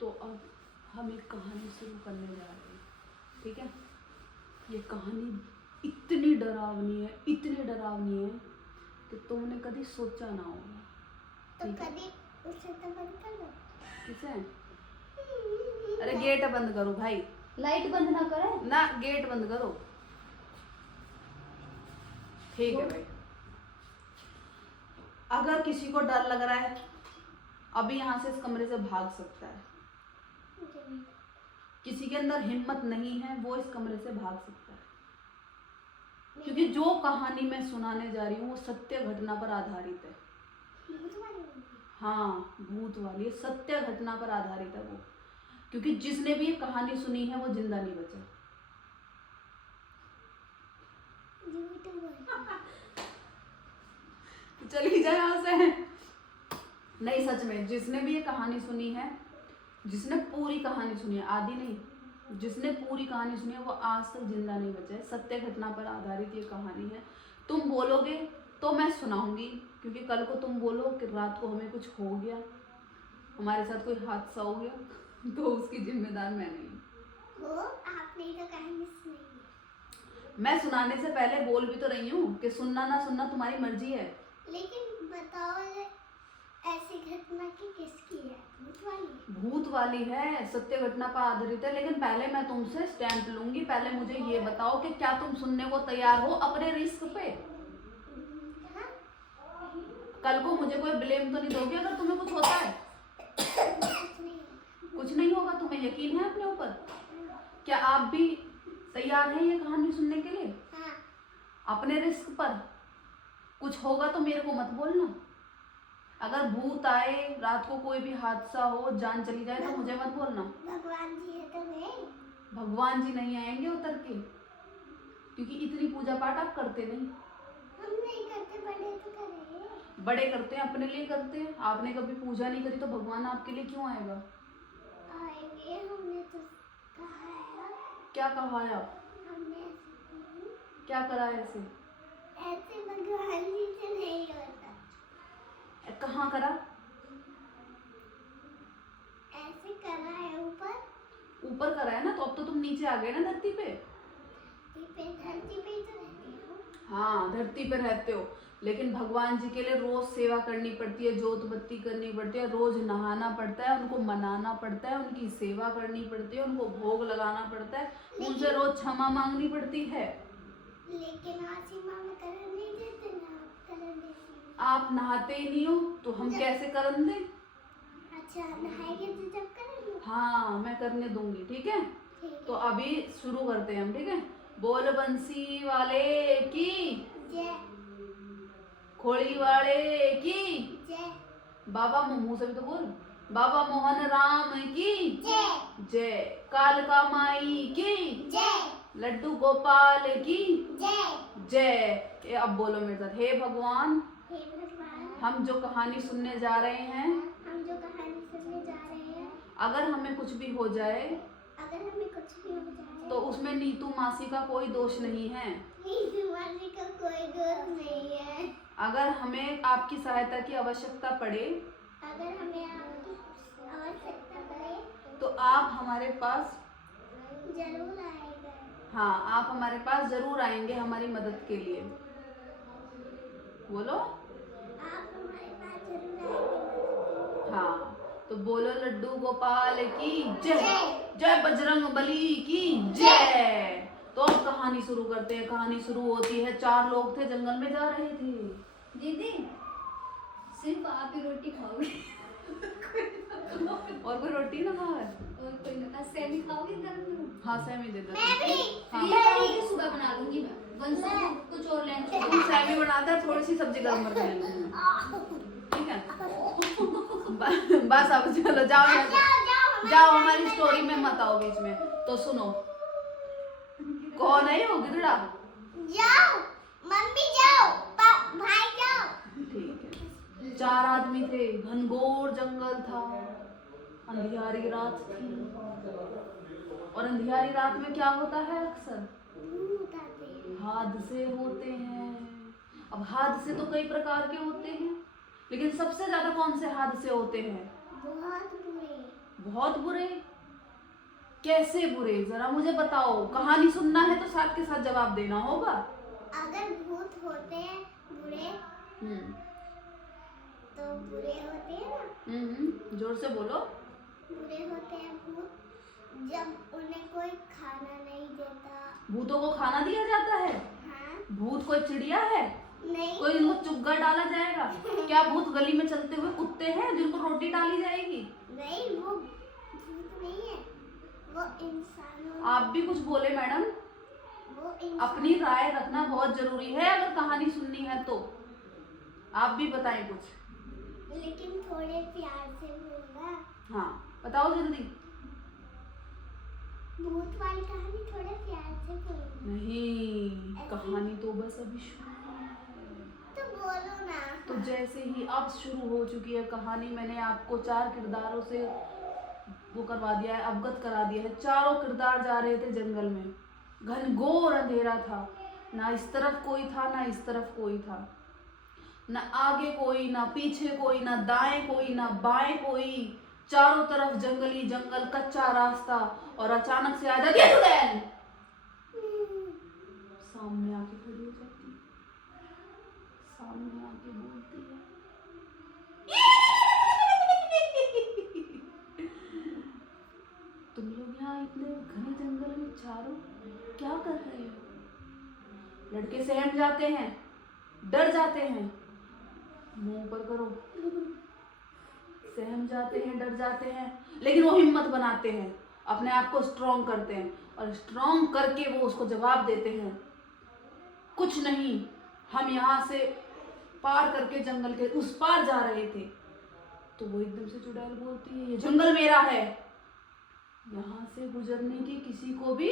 तो अब हम एक कहानी शुरू करने जा रहे हैं, ठीक है। ये कहानी इतनी डरावनी है कि तुमने कभी सोचा ना होगा। तो कभी उसे तो बंद कर दो। किसे? अरे गेट बंद करो भाई। लाइट बंद ना करें ना, गेट बंद करो। ठीक है भाई। अगर किसी को डर लग रहा है अभी यहाँ से इस कमरे से भाग सकता है। किसी के अंदर हिम्मत नहीं है वो इस कमरे से भाग सकता है, क्योंकि जो कहानी मैं सुनाने जा रही हूँ वो सत्य घटना पर आधारित है। हाँ, भूत वाली सत्य घटना पर आधारित है वो, क्योंकि जिसने भी ये कहानी सुनी है वो जिंदा नहीं बचा। चली जाए यहाँ से। नहीं, सच में जिसने भी ये कहानी सुनी है, जिसने पूरी कहानी सुनी है, आधी नहीं, जिसने पूरी कहानी सुनी है वो आज तक जिंदा नहीं बचा है। सत्य घटना पर आधारित ये कहानी है। तुम बोलोगे तो मैं सुनाऊंगी, क्योंकि कल को तुम बोलो कि रात को हमें कुछ हो गया, हमारे साथ कोई हादसा हो गया, तो उसकी जिम्मेदार मैं नहीं। वो आपने तो कहानी सुनी। मैं सुनाने से पहले बोल भी तो रही हूँ कि सुनना ना सुनना तुम्हारी मर्जी है। लेकिन बताओ ऐसी घटना की किसकी है? भूत वाली? भूत वाली है, सत्य घटना पर आधारित है। लेकिन पहले मैं तुमसे स्टैंप लूंगी। पहले मुझे ये बताओ कि क्या तुम सुनने को तैयार हो अपने रिस्क पे? हाँ? कल को मुझे कोई ब्लेम तो नहीं दोगे अगर तुम्हें कुछ होता है? कुछ नहीं होगा। तुम्हें यकीन है अपने ऊपर? क्या आप भी तैयार हैं ये कहानी सुनने के लिए? हाँ। अपने रिस्क पर। कुछ होगा तो मेरे को मत बोलना। अगर भूत आए, रात को कोई भी हादसा हो, जान चली जाए तो मुझे मत बोलना। भगवान जी है तो नहीं? भगवान जी नहीं आएंगे उतर के, क्योंकि इतनी पूजा पाठ आप करते नहीं। हम नहीं करते, बड़े तो करें। बड़े करते हैं, अपने लिए करते हैं। आपने कभी पूजा नहीं करी तो भगवान आपके लिए क्यों आएगा? आएंगे, हमने तो कहा है। क्या कहा है आप? हमने क्या करा है ऐसे? ऐसे भगवान जी से नहीं होता। कहाँ करा? ऐसे करा है ऊपर। ऊपर करा है ना, तो अब तो तुम नीचे आ गए ना धरती पे। धरती पे ही तो रहती हो। हाँ, धरती पे रहते हो, लेकिन भगवान जी के लिए रोज सेवा करनी पड़ती है, जोत बत्ती करनी पड़ती है, रोज नहाना पड़ता है, उनको मनाना पड़ता है, उनकी सेवा करनी पड़ती है, उनको भोग लगाना पड़ता है, उनसे रोज क्षमा मांगनी पड़ती है। लेकिन आसी मामा करन नहीं देते ना, आप करन देते। आप नहाते ही नहीं हो तो हम कैसे करन दें? अच्छा, नहाएंगे तो जब करेंगे। हाँ, मैं करने दूंगी, ठीक है। तो अभी शुरू करते हैं हम, ठीक है। बोल बंसी वाले की जय। खोड़ी वाले की जय। बाबा मुंह से भी तो बोल। बाबा मोहन राम की जय। जय। कालका माई की जय। लड्डू गोपाल की जय। जय। ये अब बोलो मेरे साथ। हे भगवान, हे भगवान, हम जो कहानी सुनने जा रहे हैं, हम जो कहानी सुनने जा रहे हैं, अगर हमें कुछ भी हो जाए, अगर हमें कुछ भी हो जाए, तो उसमें नीतू मासी का कोई दोष नहीं है। नीतू मासी का कोई दोष नहीं है। अगर हमें आपकी सहायता की आवश्यकता पड़े, अगर हमें आपकी आवश्यकता पड़े, तो आप हमारे पास जरूर आएगा। हाँ, आप हमारे पास जरूर आएंगे हमारी मदद के लिए। बोलो। आप हमारे पास जरूर आएंगे। हाँ, तो बोलो लड्डू गोपाल की जय। जय बजरंग बली की जय। तो अब कहानी शुरू करते हैं। कहानी शुरू होती है। 4 लोग थे, जंगल में जा रहे थे। दीदी, सिर्फ आप ही रोटी खाओगे और कोई रोटी ना खाओ? और कोई ना? सेमी खाओगे गरम? हाँ, सैमी दे दो। मैं भी। हाँ, ये खाओगे, सुबह बना लूंगी मैं। वंशा कुछ और लंच तुम सैमी बनाता है, थोड़ी सी सब्जी गर्म कर देना, ठीक है। बस अब चलो, जाओ जाओ, हमारी स्टोरी में मत आओ बीच में। तो सुनो, कौन है वो गिदड़ा? जाओ मम्मी, जाओ भाई, जाओ। ठीक है। 4 आदमी थे, घनघोर जंगल था, अंधियारी रात थी। और अंधियारी रात में क्या होता है? अक्सर हादसे होते हैं। अब हादसे तो कई प्रकार के होते हैं, लेकिन सबसे ज्यादा कौन से हादसे होते हैं? बहुत बुरे। बहुत बुरे? कैसे बुरे, जरा मुझे बताओ। कहानी सुनना है तो साथ के साथ जवाब देना होगा। अगर भूत होते हैं बुरे हम्म तो बुरे होते हैं ना, जोर से बोलो। बुरे होते हैं भूत जब उन्हें कोई खाना नहीं देता। भूतों को खाना दिया जाता है? हाँ भूत कोई चिड़िया है? नहीं कोई इनको चुग्गा डाला जाएगा? क्या भूत गली में चलते हुए कुत्ते हैं जिनको रोटी डाली जाएगी? नहीं, वो भूत नहीं है, वो इंसानों आप भी कुछ बोले मैडम। वो अपनी राय रखना बहुत जरूरी है अगर कहानी सुननी है तो। आप भी बताएं कुछ। लेकिन थोड़े प्यार से बोलना। हाँ बताओ जल्दी। भूत वाली कहानी थोड़े प्यार से बोलना। नहीं, कहानी तो बस अभी शुरू है। तो बोलो ना। तो जैसे ही अब शुरू हो चुकी है कहानी, मैंने आपको 4 किरदारों से वो करवा दिया है, अवगत करा दिया है। चारों किरदार जा रहे थे जंगल में। घनघोर अंधेरा था, ना इस तरफ कोई था ना इस तरफ कोई था, ना आगे कोई ना पीछे कोई, ना दाएं कोई ना बाएं कोई। चारों तरफ जंगली जंगल, कच्चा रास्ता। और अचानक से आ जाती है चुड़ैल। सामने आके खड़ी हो जाती है, सामने आके बोलती है, तुम लोग यहाँ इतने घने जंगल में चारों क्या कर रहे हो? लड़के सहम जाते हैं, डर जाते हैं। मुंह ऊपर करो। सहम जाते हैं, डर जाते हैं, लेकिन वो हिम्मत बनाते हैं, अपने आप को स्ट्रॉन्ग करते हैं और स्ट्रॉन्ग करके वो उसको जवाब देते हैं, कुछ नहीं, हम यहाँ से पार करके जंगल के उस पार जा रहे थे। तो वो एकदम से चुड़ैल बोलती है, ये जंगल मेरा है, यहाँ से गुजरने की किसी को भी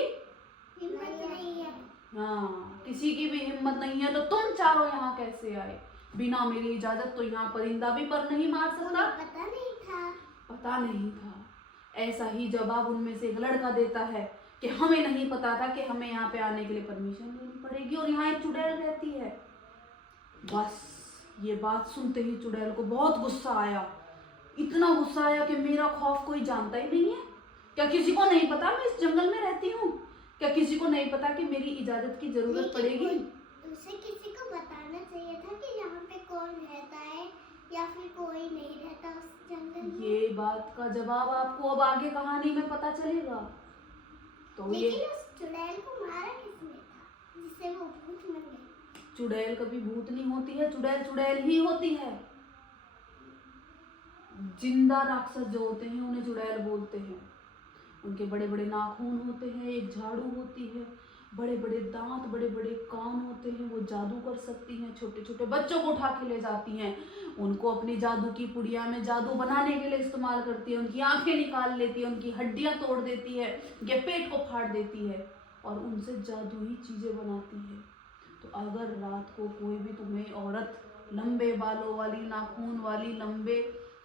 हिम्मत नहीं है। हाँ, किसी की भी हिम्मत नहीं है। तो तुम चारों यहाँ कैसे आए बिना मेरी इजाजत? तो यहाँ परिंदा भी पर नहीं मार सकता। पता नहीं था। पता नहीं था। ऐसा ही जवाब उनमें से एक लड़का देता है कि हमें नहीं पता था कि हमें यहाँ पे आने के लिए परमिशन लेनी पड़ेगी और यहाँ एक चुड़ैल रहती है। बस ये बात सुनते ही चुड़ैल को बहुत गुस्सा आया। इतना गुस्सा आया कि मेरा खौफ कोई जानता ही नहीं है। क्या किसी को नहीं पता मैं इस जंगल में रहती हूँ? क्या किसी को नहीं पता कि मेरी इजाजत की जरूरत पड़ेगी? उसे किसी को बताना चाहिए था कि यहाँ पे कौन रहता है या फिर कोई नहीं रहता उस जंगल में। ये बात का जवाब आपको अब आगे कहानी में पता चलेगा। तो ये लेकिन उस चुड़ैल को मारा किसने था जिससे वो भूत बन गई? चुड़ैल कभी भूत नहीं होती है, चुड़ैल चुड़ैल ही होती है। जिंदा राक्षस जो होते हैं उन्हें चुड़ैल बोलते हैं। उनके बड़े बड़े नाखून होते हैं, एक झाड़ू होती है, बड़े बड़े दांत, बड़े बड़े कान होते हैं। वो जादू कर सकती हैं, छोटे छोटे बच्चों को उठा के ले जाती हैं, उनको अपनी जादू की पुड़िया में जादू बनाने के लिए इस्तेमाल करती है, उनकी आंखें निकाल लेती है, उनकी हड्डियां तोड़ देती है, उनके पेट को फाड़ देती है और उनसे जादू ही चीजें बनाती है। तो अगर रात को कोई भी तुम्हें औरत लंबे बालों वाली, नाखून वाली, लंबे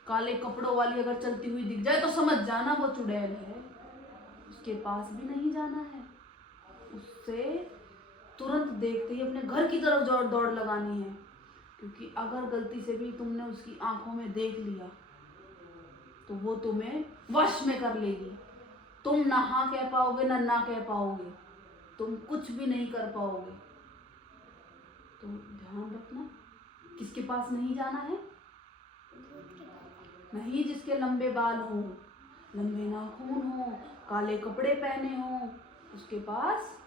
काले कपड़ों वाली अगर चलती हुई दिख जाए तो समझ जाना वो चुड़ैल है। उसके पास भी नहीं जाना है, उससे तुरंत देखते ही अपने घर की तरफ दौड़ लगानी है, क्योंकि अगर गलती से भी तुमने उसकी आंखों में देख लिया तो वो तुम्हें वश में कर लेगी। तुम ना हाँ कह पाओगे ना कह पाओगे, तुम कुछ भी नहीं कर पाओगे। तो ध्यान रखना, किसके पास नहीं जाना है? नहीं जिसके लंबे बाल हो, लंबे नाखून हो, काले कपड़े पहने हो, उसके पास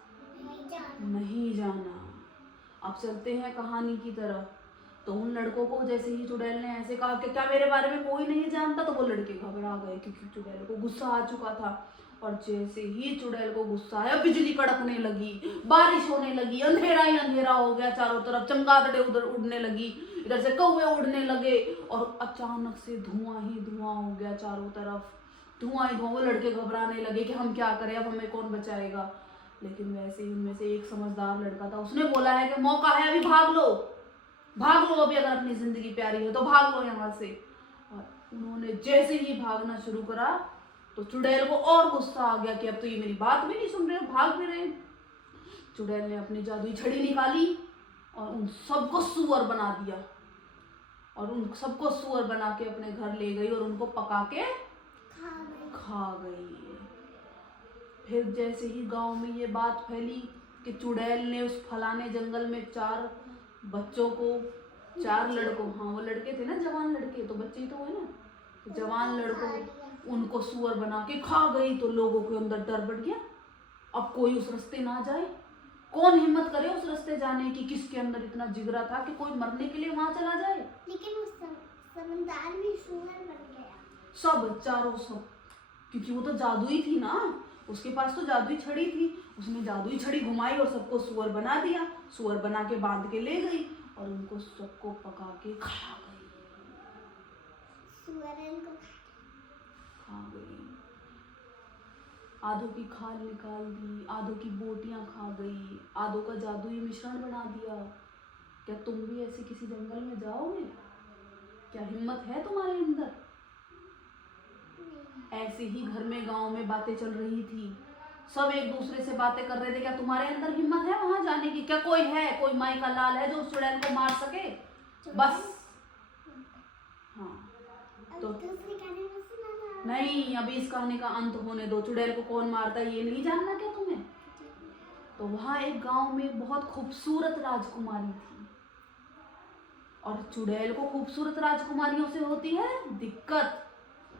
नहीं जाना। अब चलते हैं कहानी की तरफ। तो उन लड़कों को जैसे ही चुड़ैल ने ऐसे कहा कि क्या मेरे बारे में कोई नहीं जानता, तो वो लड़के घबरा गए क्योंकि चुड़ैल को गुस्सा आ चुका था। और जैसे ही चुड़ैल को गुस्सा आया, बिजली कड़कने लगी, बारिश होने लगी, अंधेरा ही अंधेरा हो गया चारों तरफ, चमगादड़े उधर उड़ने लगी, इधर से कौवे उड़ने लगे और अचानक से धुआं ही धुआं हो गया चारों तरफ, धुआं ही धुआं। वो लड़के घबराने लगे कि हम क्या करें, अब हमें कौन बचाएगा। लेकिन वैसे ही उनमें से एक समझदार लड़का था, उसने बोला है कि मौका है, अभी भाग लो अभी, अगर अपनी जिंदगी प्यारी हो तो भाग लो यहाँ से। और उन्होंने जैसे ही भागना शुरू करा तो चुड़ैल को और गुस्सा आ गया कि अब तो ये मेरी बात भी नहीं सुन रहे, भाग भी रहे। चुड़ैल ने अपनी जादुई छड़ी निकाली और उन सबको सुअर बना दिया और उन सबको सुअर बना के अपने घर ले गई और उनको पका के खा गई। फिर जैसे ही गांव में ये बात फैली कि चुड़ैल ने उस फलाने जंगल में 4 बच्चों को, 4 लड़कों, हाँ वो लड़के थे ना, जवान लड़के, तो बच्चे ही तो है ना, तो जवान लड़कों, उनको सुअर बना के खा गई। तो लोगों के अंदर डर बढ़ गया, अब कोई उस रास्ते ना जाए। कौन हिम्मत करे उस रास्ते जाने की? किसके अंदर इतना जिगरा था कि कोई मरने के लिए वहां चला जाए? लेकिन उस समझदार भी सुअर बन गया। सब, चारों सब, क्योंकि वो तो जादुई थी ना, उसके पास तो जादुई छड़ी थी। उसने जादुई छड़ी घुमाई और सबको सुअर बना दिया। सुअर बना के बांध के ले गई और उनको सबको पका के खा गई। सुअर को खा गई। आधों की खाल निकाल दी, आधों की बोटियां खा गई, आधों का जादुई मिश्रण बना दिया। क्या तुम भी ऐसे किसी जंगल में जाओगे? क्या हिम्मत है तुम्हारे अंदर? ऐसे ही घर में, गांव में बातें चल रही थी, सब एक दूसरे से बातें कर रहे थे। क्या तुम्हारे अंदर हिम्मत है वहां जाने की? क्या कोई है, कोई माई का लाल है जो उस चुड़ैल को मार सके? बस, हाँ। तो दूसरी कहानी में सुनाना। नहीं, अभी इस कहानी का अंत होने दो। चुड़ैल को कौन मारता है ये नहीं जानना क्या तुम्हें? तो वहां एक गांव में बहुत खूबसूरत राजकुमारी थी, और चुड़ैल को खूबसूरत राजकुमारियों से होती है दिक्कत,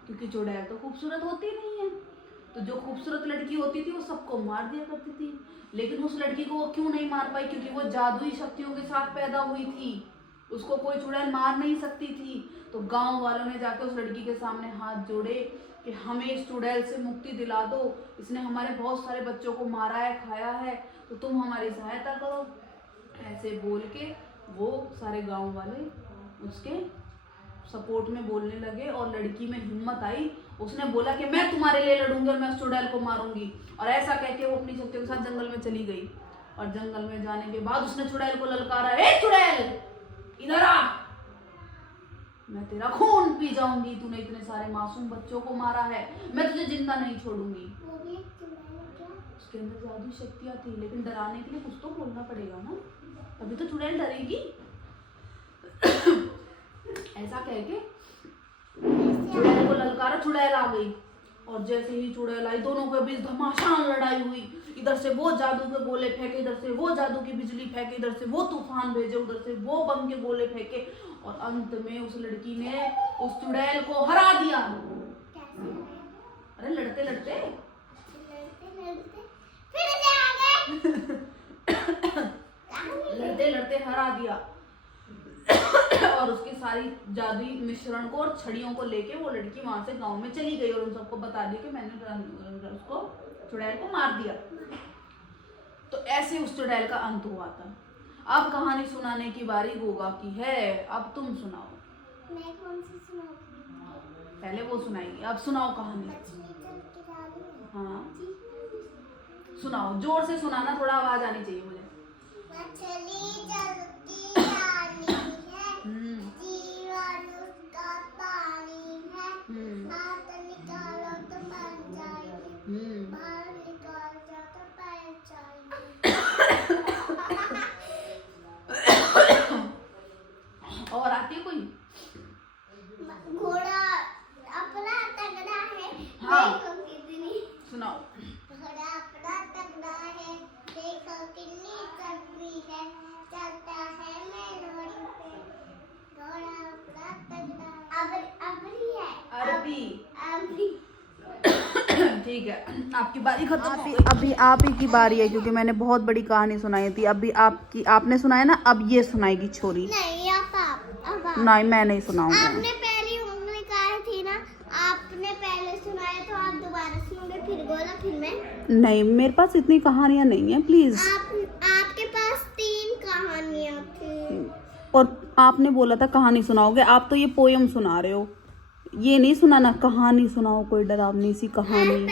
क्योंकि चुड़ैल तो खूबसूरत होती नहीं है। तो जो खूबसूरत लड़की होती थी वो सबको मार दिया करती थी। लेकिन उस लड़की को वो क्यों नहीं मार पाई? क्योंकि वो जादुई शक्तियों के साथ पैदा हुई थी, उसको कोई चुड़ैल मार नहीं सकती थी। तो गांव वालों ने जाकर उस लड़की के सामने हाथ जोड़े कि हमें इस चुड़ैल से मुक्ति दिला दो, इसने हमारे बहुत सारे बच्चों को मारा है, खाया है, तो तुम हमारी सहायता करो। ऐसे बोल के वो सारे गांव वाले उसके सपोर्ट में बोलने लगे, और लड़की में हिम्मत आई। उसने बोला कि मैं तुम्हारे लिए लड़ूंगी और मैं उस चुड़ैल को मारूंगी। और ऐसा कह के वो अपनी शक्तियों के साथ जंगल में चली गई। और जंगल में जाने के बाद उसने चुड़ैल को ललकारा, ए चुड़ैल इधर आ, मैं तेरा खून पी जाऊंगी, तूने इतने सारे मासूम बच्चों को मारा है, मैं तुझे जिंदा नहीं छोड़ूंगी। वो भी एक चुड़ैल है क्या? उसके अंदर जादू शक्तियां थी, लेकिन डराने के लिए कुछ तो बोलना पड़ेगा ना, तभी तो चुड़ैल डरेगी। ऐसा कह के चुड़ैल को ललकारा, चुड़ैल आ गई। और जैसे ही चुड़ैल आई, दोनों के बीच घमासान लड़ाई हुई। इधर से वो जादू के गोले फेंके, इधर से वो जादू की बिजली फेंके, इधर से वो तूफान भेजे, उधर से वो बम के गोले फेंके, और अंत में उस लड़की ने उस चुड़ैल को हरा दिया। कैसे? अरे लड़ते लड़ते लड़ते फिर से आ गए। लड़ते लड़ते हरा दिया। और उसके सारी जादुई मिश्रण को और छड़ियों को लेके वो लड़की वहां से गांव में चली गई और उन सबको बता दिया कि मैंने उसको, चुड़ैल को मार दिया। तो ऐसे उस चुड़ैल का अंत हुआ था। अब कहानी सुनाने की बारी गोगा की है। अब तुम सुनाओ। मैं कौन सी सुनाऊंगी? पहले वो सुनाएगी, अब सुनाओ कहानी। मछली चल के डाली में। हाँ जी। सुनाओ, जोर से सुनाना, थोड़ा आवाज आनी चाहिए मुझे। मछली जल की रानी है, हम्म जीवन उसका पानी है, हम्म हाथ निकालो तो मर जाएगी, बाहर निकाल जाओ तो पैर जाएगी। और आती है कोई? घोड़ा अपना तगड़ा है, हाँ। देखो कितनी। सुनाओ। घोड़ा अपना तगड़ा है, देखो कितनी तगड़ी है, चलता है मेलोडी पे, घोड़ा अपना तगड़ा है। अबरी है। अरबी। अबरी। ठीक है, आपकी बारी खत्म हो गई। अभी आप ही की बारी है, क्योंकि मैंने बहुत बड़ी कहानी सुनाई थी। अभी आपने सुनाया ना, अब ये सुनाएगी छोरी। नहीं अब आप। नहीं, मैं नहीं सुनाऊंगी। आपने पहली उंगली कहा थी ना, आपने पहले सुनाया तो आप दोबारा सुनोगे, फिर बोला, फिर मैं। नहीं, मेरे पास इतनी कहानियां नहीं है, प्लीज। आपके पास 3 कहानियां थी। और आपने बोला था कहानी सुनाओगे, आप तो ये पोयम सुना रहे हो। ये नहीं सुनाना, कहानी सुनाओ, कोई डरावनी सी कहानी।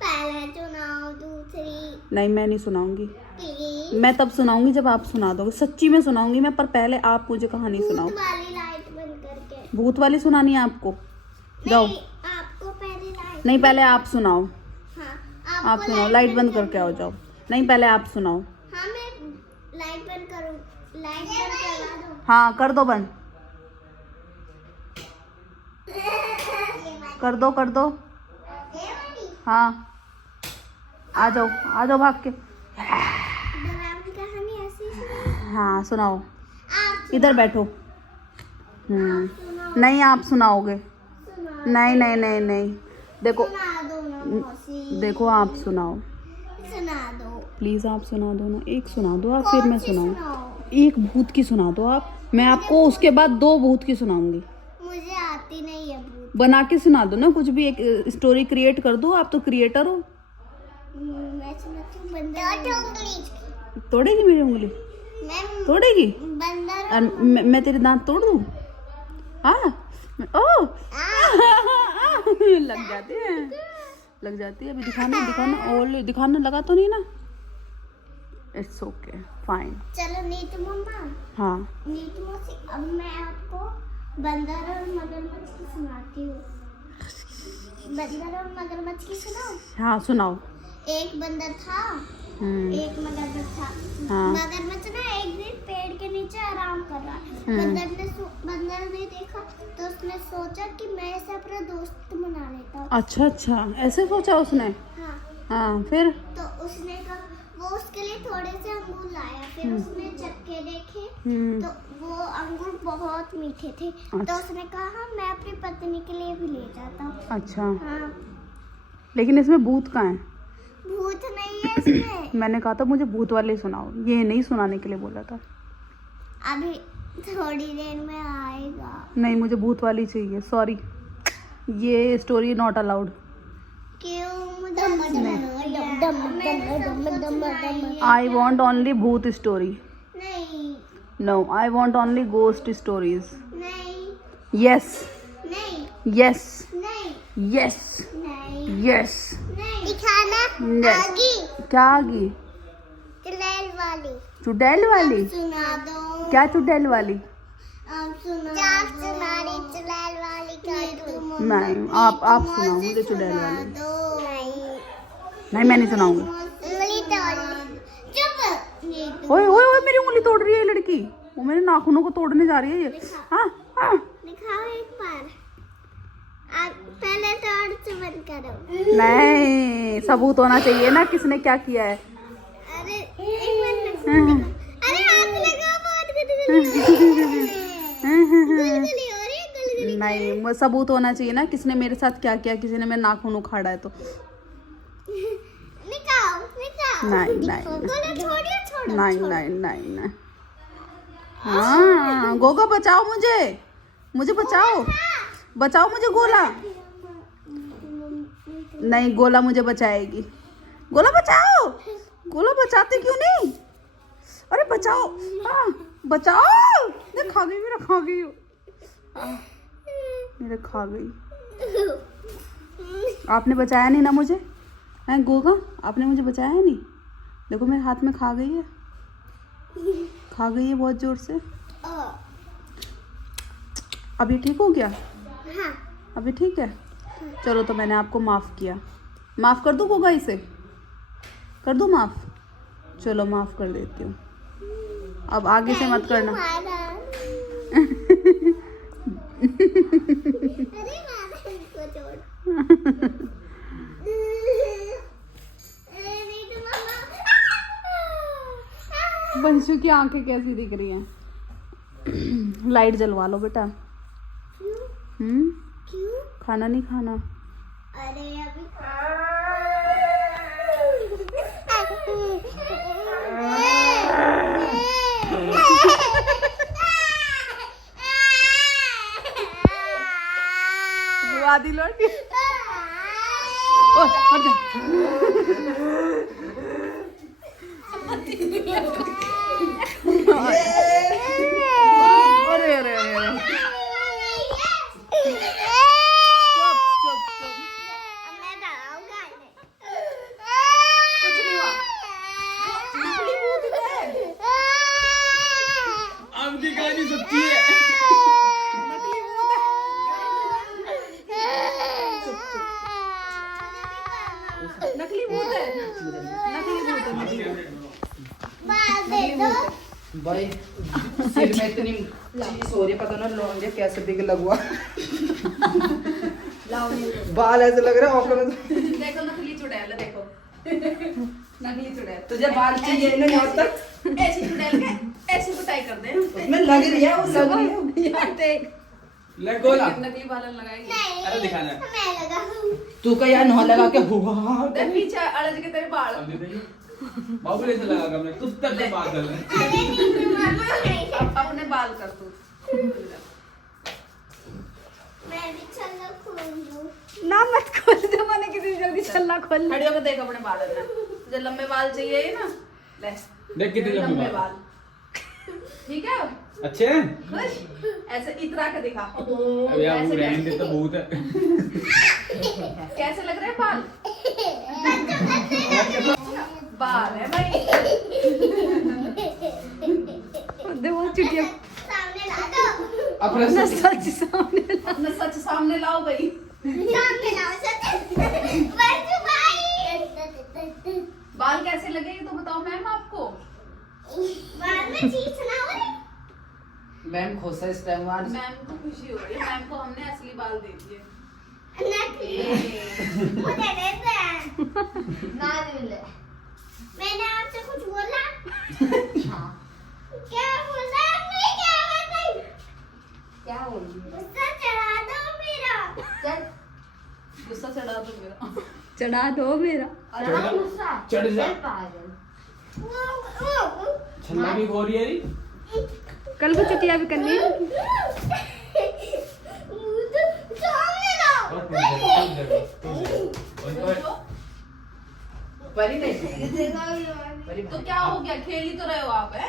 पहले सुनाओ, दूसरी। नहीं, मैं नहीं सुनाऊंगी। प्लीज। मैं तब सुनाऊंगी जब आप सुना दोगे, सच्ची में सुनाऊंगी मैं, पर पहले आप मुझे कहानी सुनाओ। भूत वाली लाइट बंद करके। भूत वाली सुनानी है आपको? जाओ। नहीं, आपको पहले लाइट। नहीं, पहले आप सुनाओ। हाँ, आप सुनाओ, लाइट बंद करके आओ, जाओ। नहीं, पहले आप सुनाओ। हाँ, मैं लाइट बंद करूँ? लाइट बंद करा दो। हाँ, कर दो बंद। कर दो। ये हाँ आ जाओ भाग के। डरावनी कहानी ऐसी सुनाओ। हाँ सुनाओ, आप इधर बैठो। सुनाओ। नहीं आप सुनाओगे। सुना नहीं देखो सुना दो ना मौसी। देखो आप सुनाओ सुना दो। प्लीज, आप सुना दो ना, एक सुना दो आप, फिर कौन मैं सी सुनाऊँ। सुनाओ? एक भूत की सुना दो आप, मैं आपको उसके बाद 2 भूत की सुनाऊंगी। मुझे आती नहीं है भूत। बना के सुना दो ना, कुछ भी एक स्टोरी क्रिएट कर दो, आप तो क्रिएटर हो। मैं सुनाती हूँ बंदर। तोड़ेगी मेरी उंगली? मैं तोड़ेगी? बंदर। और मैं तेरे दांत तोड़ दूँ? हाँ ओ लग जाती है। अभी दिखाना लगा तो नहीं ना? It's okay fine. चलो नीतू मम्मा, हाँ नीतू मौसी, अब मैं आपको बंदर और मगरमच्छ की सुनाती हूँ। बंदर और मगरमच्छ की सुनाओ। हाँ सुनाओ। एक बंदर था, एक मगरमच्छ था। हाँ। मगरमच्छ ना एक दिन पेड़ के नीचे आराम कर रहा है। बंदर ने देखा तो उसने सोचा कि मैं इसे अपना दोस्त बना लेता हूँ। अच्छा ऐसे सोचा उसने? हाँ। हाँ फिर? तो उसने कहा, वो उसके लिए थोड़े से अंगूर लाया। फिर उसने चक्के देखे तो वो अंगूर बहुत मीठे थे। तो उसने कहा मैं अपनी पत्नी के लिए भी ले जाता हूँ। अच्छा हाँ। लेकिन इसमें भूत कहाँ है? भूत नहीं है इसमें। मैंने कहा था मुझे भूत वाले सुनाओ, ये नहीं सुनाने के लिए बोला था। अभी थोड़ी देर में आएगा। नहीं मुझे भूत वाली चाहिए, सॉरी, ये स्टोरी नॉट अलाउड। क्यों? मुझे आई वॉन्ट ओनली भूत स्टोरी। नहीं no, I want only ghost stories. नहीं यस नहीं यस नहीं यस नहीं यस। नहीं। दिखाना Yes. आगी क्या आगी? चुड़ैल वाली। चुड़ैल वाली? सुना दो। क्या चुड़ैल वाली? आप सुना। चार सुनारी चुड़ैल वाली का नहीं आप सुनाओ मुझे चुड़ैल वाली। दो। नहीं मैं नहीं सुनाऊंगी। उंगली तोड़। चुप। ओए ओए ओए मेरी उंगली तोड़ रही है ये लड़की, वो मेरे नाखूनों को तोड़ने जा रही है ये। हाँ हाँ दिखाओ एक बार। पहले तोड़ से बंद करो। नहीं, सबूत होना चाहिए ना किसने क्या किया है। अरे एक मिनट। अरे हाथ लगाओ, बहुत गुलगुली हो रही है, गुलगुली। नहीं वो सबूत होना चाहिए ना, किसने मेरे साथ क्या किया, किसी ने मेरे नाखून उखाड़ा है तो। निकाल। नहीं छोड़ो। नहीं। हाँ गोगा बचाओ मुझे बचाओ मुझे गोला। नहीं गोला मुझे बचाएगी। गोला बचाते क्यों नहीं? अरे बचाओ, हाँ बचाओ। देख खा गई मेरे खा गई। आपने बचाया नहीं ना मुझे, हैं गोगा? आपने मुझे बचाया नहीं। देखो मेरे हाथ में खा गई है बहुत जोर से। अभी ठीक हो गया? हाँ। अभी ठीक है? चलो तो मैंने आपको माफ़ किया। माफ़ कर दूँ गोगा, इसे कर दूँ माफ़? चलो माफ़ कर देती हूँ, अब आगे से मत करना। अरे मारा इसको छोड़। बंशु की आंखें कैसी दिख रही हैं? लाइट जलवा लो बेटा। क्यों? खाना नहीं खाना? अरे अभी आदि लौट गई। ओ हट जा। अरे चुप। मैं डराऊंगा नहीं। कुछ नहीं हुआ। नकली भूत है। आपकी कहानी सच्ची है। नकली भूत है। चुप। नकली भूत है। बाल दे दो। भाई सिर में इतनी चीज हो रही है, पता ना लौंगे कैसे दिख लगवा। बाल ऐसे लग रहा है ऑफर में। देखो नकली नकली चुड़ैल। तुझे बाल चाहिए नहीं होता? ऐसी चुड़ैल के ऐसी कुटाई कर दे। उसमें लग रही है, वो लग रही है। यार देख, ले गोला। नकली बालन लगाएगी। नहीं अरे दिखाना। मैं लगाऊं। तू का यार नहा लगा के हुआ। देख पीछे अड़ज के तेरे बाल। अब देखिए बाबू ऐसे लगा कर मैं कुछ तक से बात कर ले। अरे नीतू मम्मा नहीं। अपने बाल कर तू। मैं भी चलो खोल दूं। ना मत खोल दो, मैंने कितनी जल्दी छल्ला खोल खड़ी होकर देख अपने बाल में। तुझे लंबे बाल चाहिए ना, ले देख कितने लंबे बाल। ठीक है, अच्छे हैं? खुश ऐसे इतरा के दिखा। अब यार वो रहने दे तो बहुत है। कैसे लग रहे हैं बाल? बाल है भाई। देखो चुटिया सामने ला दो। अपने ना से सच सामने ला। अपना सच सामने लाओ भाई। सामने लाओ सच। बच्चू भाई। बाल कैसे लगे ये तो बताओ मैम आपको। बाद में चीज ना हो रे। मैम खुश है इस टाइम आज। मैम को खुशी हो रही है, मैम को हमने असली बाल दे दिए। नकली। मुझे दे दे। ना मिले। मैंने आपसे कुछ बोला? क्या बोला? नहीं क्या बताई? क्या बोल रही गुस्सा चढ़ा दो मेरा। है? गुस्सा चढ़ा दो मेरा। चढ़ा दो मेरा। चढ़ जा। वो छल्ला भी खो रही है री। कल को चुटिया भी करनी है। सामने लाओ। परी नहीं परी तो क्या हो गया, खेल ही तो रहे हो आप हैं?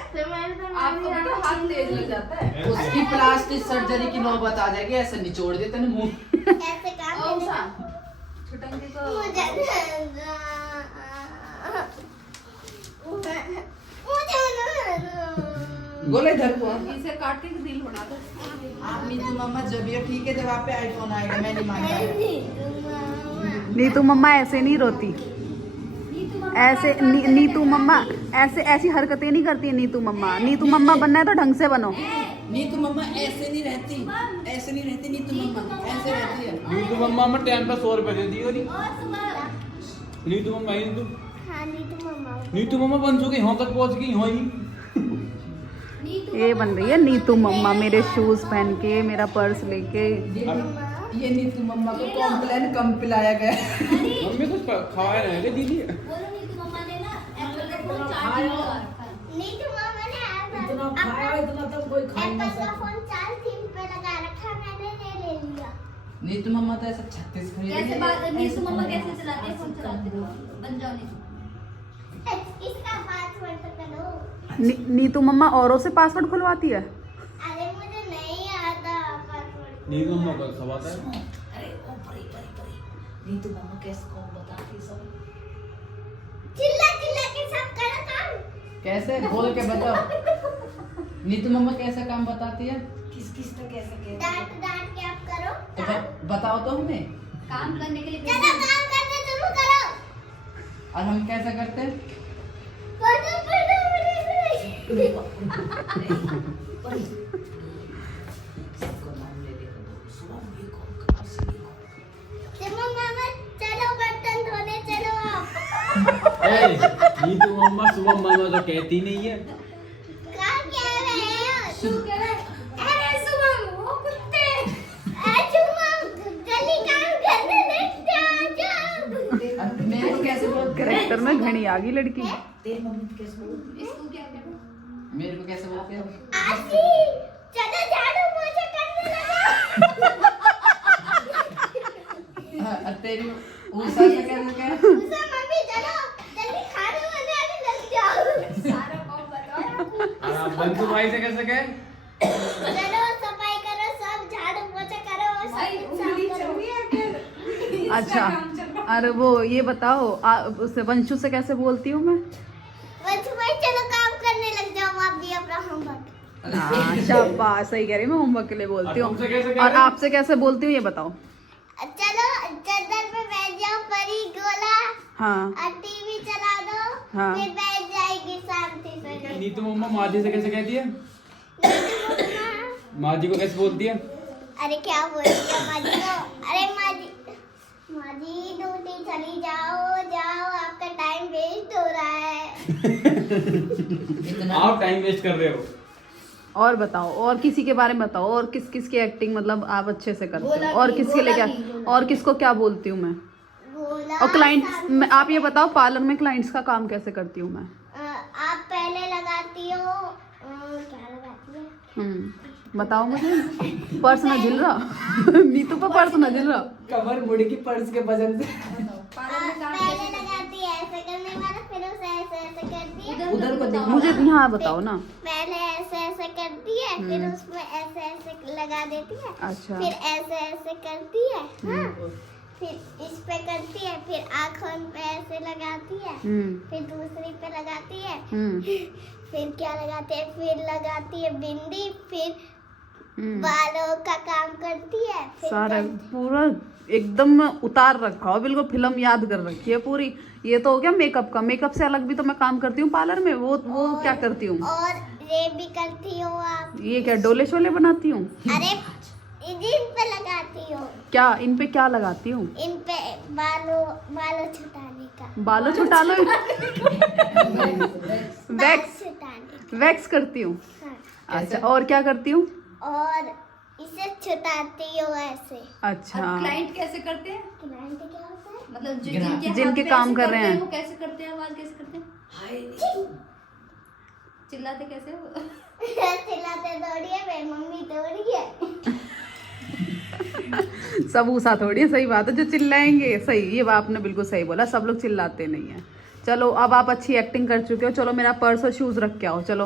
आपको बेटा हाथ तेज लग जाता है। उसकी प्लास्टिक सर्जरी की नौबत आ जाएगी, ऐसे निचोड़ देते ना मुंह। ऐसे काम ओ, करने उषा, छुटंकी को मुझे गोले इधर को। इसे काट के दिल बना दो। आप नीतू मम्मा जब ये ठीक है, जब आप पे आईफोन आएगा मैं नहीं मानता। नीतू मम्मा ऐसे नहीं रोती। ऐसे नीतू मम्मा ऐसे ऐसी हरकतें नहीं करती है नीतू मम्मा। नीतू मम्मा बनना है तो ढंग से बनो। नीतू मम्मा ऐसे नहीं रहती, ऐसे नहीं रहती नीतू मम्मा, ऐसे रहती है। नीतू मम्मा में टाइम पे 100 रुपए दे दी होरी। नीतू मम्मा ही नीतू। हाँ नीतू मम्मा। नीतू मम्मा बन चुकी, यहाँ तक पहुँच गई, यहाँ ही। ये बन रही है नीतू मम्मा, मेरे शूज पहन के, मेरा पर्स लेके। ये नीतू मम्मा को कॉम्प्लेन कम पिलाया गया। मम्मी कुछ खाया नहीं है दीदी। बोलो नीतू मम्मा ने ना एप्पल का फोन चार्ज नहीं कर रखा है। नीतू मम्मा ने इतना खाया, इतना तो कोई खा ही एप्पल नहीं का सकता। फोन चार्ज पे लगा रखा, मैंने ले लिया। नीतू मम्मा तो ऐसा 36 खरीदी है। कैसे बात नीतू मम्मा कैसे चलाते हैं, फोन चलाते हो? बन जाओ नीतू। इसका पासवर्ड तो करो। नीतू मम्मा औरों से पासवर्ड खुलवाती है। अरे मुझे नहीं आता पासवर्ड। नीतू मम्मा को सब आता है। अरे ओ परी परी परी, नीतू मम्मा कैसे कौन बताती सब? चिल्ला चिल्ला के सब करो काम। कैसे बोल के बताओ। नीतू मम्मा कैसे काम बताती है? किस किस का कैसे डांट डांट के आप करो तो काम। बताओ तो हमें। काम करने के लिए चलो काम करने शुरू करो। और हम कैसे करते हैं? पढ़ो पढ़ो मम्मा चलो बर्तन धोने चलो आप। नीतू मम्मा सुबह मामा तो कहती नहीं है। क्या कह रहे हो? तू कह रहा है, अरे सुबह वो कुत्ते। जल्दी काम करने लगते आ जाओ। मेरे को कैसे बोल करेक्टर में घनी आ गई लड़की। तेरी मम्मी को कैसे बोल? इसको क्या कहते हैं? मेरे को कैसे बोलते हैं? आशी चलो झाड़ू पोछा करने लगा। और तेरी उषा से कैसे क्या? उसे मम्मी चलो जल्दी खाना बनाने लग जाओ। सारा काम बताओ। बंधु भाई से कैसे कहे? चलो सफाई करो, सब झाड़ू पोछा करो, भाई सब उंगली साफ चल करो। रही है क्या? अच्छा, अरे वो ये बताओ उससे वंशु से कैसे बोलती हूँ मैं? वंशु भाई चलो काम करने लग जाओ, आप भी अपना होमवर्क। हाँ शाबाश, सही कह रही है, मैं होमवर्क के लिए बोलती और तुमसे कैसे हूँ। कह और रहे हैं? आपसे कैसे बोलती हूँ ये बताओ। चलो चादर पे बैठ जाओ परी गोला, हाँ और टीवी चला दो, हाँ। फिर बैठ जाएगी शांति से। नीतू मम्मा माँ जी से कैसे कहती है? मम्मा, माँ जी को कैसे बोलती है? अरे क्या बोल रही है माँ जी को? अरे माँ जी ड्यूटी चली जाओ, जाओ आपका टाइम आप टाइम वेस्ट कर रहे हो। और बताओ, और किसी के बारे में बताओ, और किस किस की एक्टिंग मतलब आप अच्छे से करते हो, और किसके लिए क्या, और किसको क्या बोलती हूँ मैं, गोला और क्लाइंट्स, आप ये बताओ पार्लर में क्लाइंट्स का काम कैसे करती हूँ मैं? आप पहले लगाती हो क्या लगाती है? बताओ मुझे। पर्स ना झिल रहा नीतू पे पर्स ना झिल रहा। कमर मुड़ की पर्स के वजन से पहले लगाती है ऐसे करने वाला, फिर उसे ऐसे ऐसे करती है, उधर को देखो। मुझे यहाँ बताओ ना। पहले ऐसे ऐसे करती है, फिर उसमें ऐसे ऐसे लगा देती है, अच्छा। फिर ऐसे ऐसे करती है, हाँ, फिर इस पे करती है, फिर आँखों पे ऐसे लगाती है, फिर दूसरी पे लगाती है, फिर क्या लगाती है, फिर लगाती है बिंदी, फिर बालों का काम करती है, फिर सारा पूरा एकदम उतार रखा हो, बिल्कुल फिल्म याद कर रखी है पूरी। ये तो हो गया मेकअप का। मेकअप से अलग भी तो मैं काम करती हूँ पार्लर में। वो क्या करती हूँ? और ये भी करती हो आप? ये क्या डोले शोले बनाती हूँ? अरे इन पे लगाती हो? क्या इन पे क्या लगाती हूँ? इन पे बालों छुटाने का। बालों छुटा लो। वैक्स छुटाने वैक्स करती हूँ। हाँ। अच्छा, और क्या करती हूँ? और इसे छुटाती हो ऐसे। अच्छा, क्लाइंट कैसे करते हैं? क्लाइंट क्या होता है? मतलब जिनके हाथ पे काम ऐसे कर रहे करते हैं। वो कैसे करते हैं? आवाज कैसे करते हैं? चिल्लाते कैसे हो? चिल्लाते दौड़िए, मेरी मम्मी दौड़िए। सब ऊसा थोड़ी है। सही बात है, जो चिल्लाएंगे। सही, ये बात आपने बिल्कुल सही बोला, सब लोग चिल्लाते नहीं है। चलो अब आप अच्छी एक्टिंग कर चुके हो, चलो मेरा पर्स और शूज रख के आओ। चलो।